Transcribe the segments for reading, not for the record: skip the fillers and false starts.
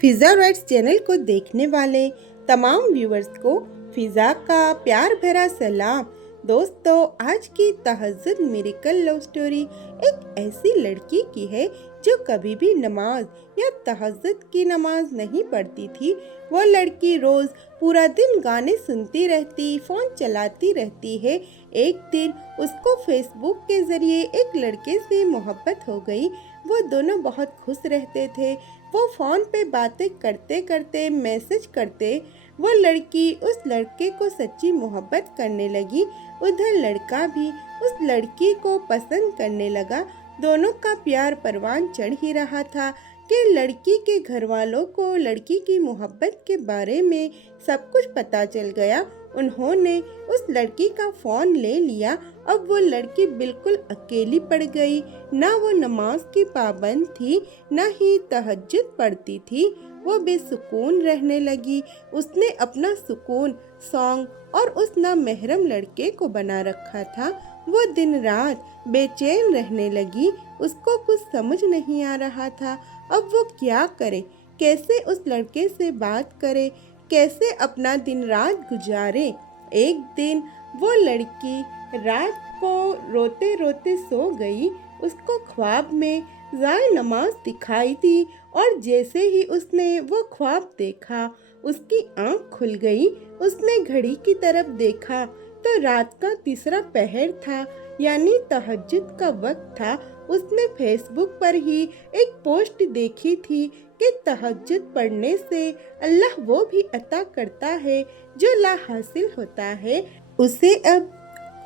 फिज़ा rights channel को देखने वाले तमाम व्यूअर्स को फिज़ा का प्यार भरा सलाम। दोस्तों, आज की तहज्जुद मिरेकल लव स्टोरी एक ऐसी लड़की की है जो कभी भी नमाज या तहज्जुद की नमाज नहीं पढ़ती थी। वो लड़की रोज़ पूरा दिन गाने सुनती रहती, फ़ोन चलाती रहती है। एक दिन उसको फेसबुक के ज़रिए एक लड़के से मोहब्बत हो गई। वो दोनों बहुत खुश रहते थे। वो फ़ोन पे बातें करते करते मैसेज करते। वो लड़की उस लड़के को सच्ची मोहब्बत करने लगी। उधर लड़का भी उस लड़की को पसंद करने लगा। दोनों का प्यार परवान चढ़ ही रहा था कि लड़की के घर वालों को लड़की की मोहब्बत के बारे में सब कुछ पता चल गया। उन्होंने उस लड़की का फ़ोन ले लिया। अब वो लड़की बिल्कुल अकेली पड़ गई। ना वो नमाज की पाबंद थी, ना ही तहज्जुद पढ़ती थी। वो बेसुकून रहने लगी। उसने अपना सुकून सॉन्ग और उस नामहरम लड़के को बना रखा था। वो दिन रात बेचैन रहने लगी। उसको कुछ समझ नहीं आ रहा था अब वो क्या करे, कैसे उस लड़के से बात करे, कैसे अपना दिन रात गुजारे। एक दिन वो लड़की रात को रोते रोते सो गई। उसको ख्वाब में जाए नमाज दिखाई दी और जैसे ही उसने वो ख्वाब देखा उसकी आंख खुल गई। उसने घड़ी की तरफ देखा तो रात का तीसरा पहर था, यानी तहज्जुद का वक्त था। उसने फेसबुक पर ही एक पोस्ट देखी थी कि तहज्जुद पढ़ने से अल्लाह वो भी अता करता है जो ला हासिल होता है। उसे अब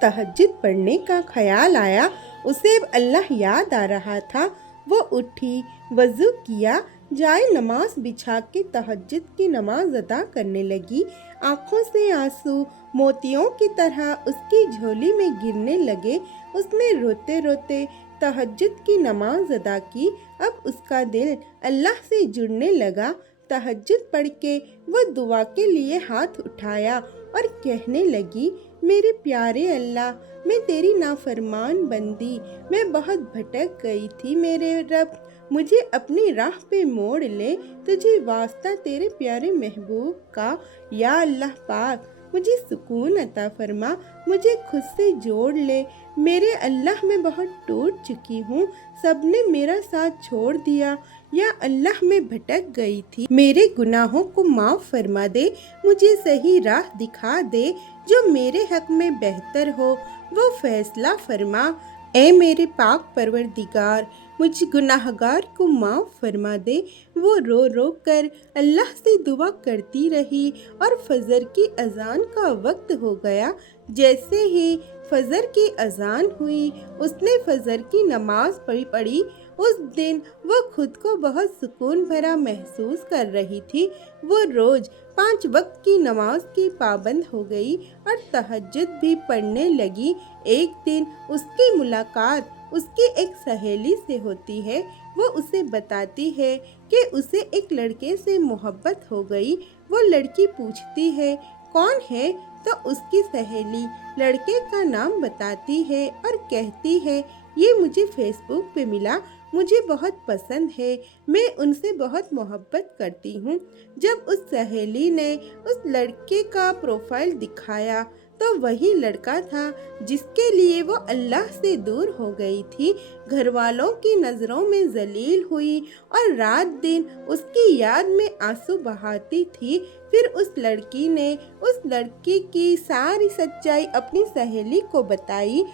तहज्जुद पढ़ने का ख्याल आया। उसे अब अल्लाह याद आ रहा था। वो उठी, वज़ू किया, जाए नमाज बिछा के तहज्जुद की नमाज अदा करने लगी। आँखों से आंसू मोतियों की तरह उसकी झोली में गिरने लगे। उसने रोते रोते तहज्जुद की नमाज अदा की। अब उसका दिल अल्लाह से जुड़ने लगा। तहज्जुद पढ़ के वो दुआ के लिए हाथ उठाया और कहने लगी, मेरे प्यारे अल्लाह, मैं तेरी नाफरमान बंदी, मैं बहुत भटक गई थी। मेरे रब, मुझे अपनी राह पे मोड़ ले। तुझे वास्ता तेरे प्यारे महबूब का। या अल्लाह पाक, मुझे सुकून अता फरमा, मुझे खुद से जोड़ ले। मेरे अल्लाह, मैं बहुत टूट चुकी हूँ। सबने मेरा साथ छोड़ दिया। या अल्लाह, मैं भटक गई थी। मेरे गुनाहों को माफ़ फरमा दे। मुझे सही राह दिखा दे जो मेरे हक में बेहतर हो। वो फैसला फरमा। ए मेरे पाक परवरदिगार, मुझ गुनाहगार को माफ़ फरमा दे। वो रो रो कर अल्लाह से दुआ करती रही और फजर की अजान का वक्त हो गया। जैसे ही फजर की अजान हुई उसने फजर की नमाज पढ़ी। उस दिन वो खुद को बहुत सुकून भरा महसूस कर रही थी। वो रोज़ 5 वक्त की नमाज की पाबंद हो गई और तहज्जुद भी पढ़ने लगी। एक दिन उसकी मुलाकात उसकी एक सहेली से होती है। वो उसे बताती है कि उसे एक लड़के से मोहब्बत हो गई। वो लड़की पूछती है, कौन है? तो उसकी सहेली लड़के का नाम बताती है और कहती है, ये मुझे फेसबुक पे मिला, मुझे बहुत पसंद है, मैं उनसे बहुत मोहब्बत करती हूँ। जब उस सहेली ने उस लड़के का प्रोफाइल दिखाया तो वही लड़का था जिसके लिए वो अल्लाह से दूर हो गई थी। घर वालों की नज़रों में जलील हुई और रात दिन उसकी याद में आंसू बहाती थी। फिर उस लड़की ने उस लड़के की सारी सच्चाई अपनी सहेली को बताई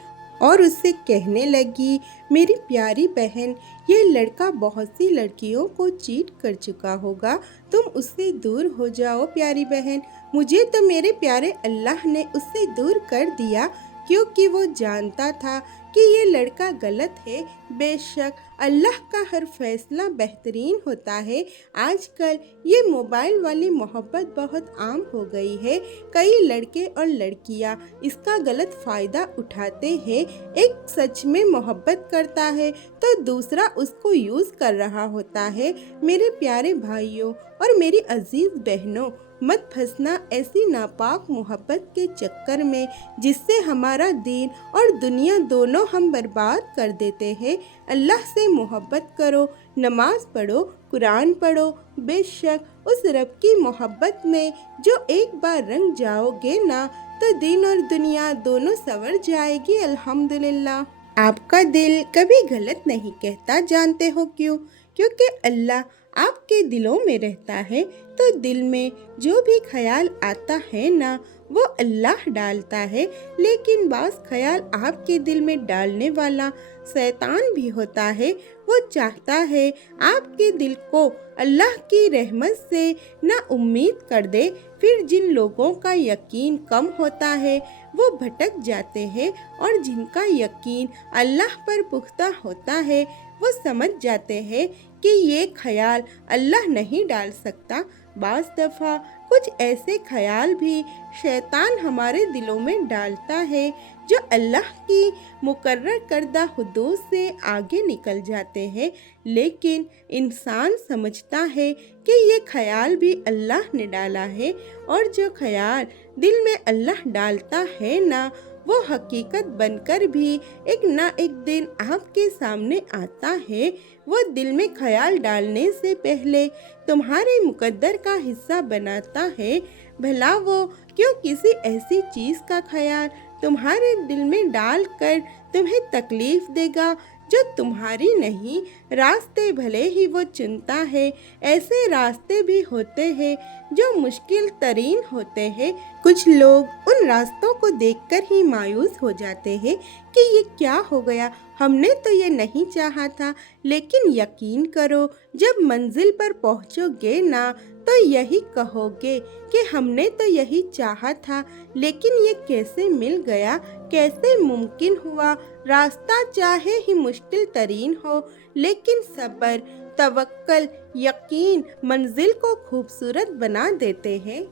और उससे कहने लगी, मेरी प्यारी बहन, ये लड़का बहुत सी लड़कियों को चीट कर चुका होगा। तुम उससे दूर हो जाओ प्यारी बहन। मुझे तो मेरे प्यारे अल्लाह ने उससे दूर कर दिया, क्योंकि वो जानता था कि ये लड़का गलत है। बेशक अल्लाह का हर फैसला बेहतरीन होता है। आजकल ये मोबाइल वाली मोहब्बत बहुत आम हो गई है। कई लड़के और लड़कियां इसका गलत फ़ायदा उठाते हैं। एक सच में मोहब्बत करता है तो दूसरा उसको यूज़ कर रहा होता है। मेरे प्यारे भाइयों और मेरी अजीज़ बहनों, मत फंसना ऐसी नापाक मोहब्बत के चक्कर में जिससे हमारा दीन और दुनिया दोनों हम बर्बाद कर देते हैं। अल्लाह से मोहब्बत करो, नमाज पढ़ो, कुरान पढ़ो। बेशक उस रब की मोहब्बत में जो एक बार रंग जाओगे ना तो दीन और दुनिया दोनों संवर जाएगी अल्हम्दुलिल्लाह। आपका दिल कभी गलत नहीं कहता, जानते हो क्यों? क्योंकि अल्लाह आपके दिलों में रहता है, तो दिल में जो भी ख्याल आता है ना वो अल्लाह डालता है। लेकिन बाज़ ख्याल आपके दिल में डालने वाला शैतान भी होता है। वो चाहता है आपके दिल को अल्लाह की रहमत से ना उम्मीद कर दे। फिर जिन लोगों का यकीन कम होता है वो भटक जाते हैं, और जिनका यकीन अल्लाह पर पुख्ता होता है वो समझ जाते हैं कि ये ख्याल अल्लाह नहीं डाल सकता। बाज़ दफ़ा कुछ ऐसे ख्याल भी शैतान हमारे दिलों में डालता है जो अल्लाह की मुकर्रर करदा हुदूद से आगे निकल जाते हैं। लेकिन इंसान समझता है कि ये ख्याल भी अल्लाह ने डाला है, और जो ख्याल दिल में अल्लाह डालता है ना वो हकीकत बनकर भी एक ना एक दिन आपके सामने आता है। वो दिल में ख्याल डालने से पहले तुम्हारे मुकद्दर का हिस्सा बनाता है। भला वो क्यों किसी ऐसी चीज़ का ख्याल तुम्हारे दिल में डाल कर तुम्हें तकलीफ देगा जो तुम्हारी नहीं। रास्ते भले ही वो चुनता है, ऐसे रास्ते भी होते हैं जो मुश्किल तरीन होते हैं। कुछ लोग उन रास्तों को देखकर ही मायूस हो जाते हैं कि ये क्या हो गया, हमने तो ये नहीं चाहा था। लेकिन यकीन करो, जब मंजिल पर पहुंचोगे ना तो यही कहोगे कि हमने तो यही चाहा था, लेकिन ये कैसे मिल गया, कैसे मुमकिन हुआ। रास्ता चाहे ही मुश्किल तरीन हो, लेकिन सब्र, तवक्कल, यकीन मंजिल को खूबसूरत बना देते हैं।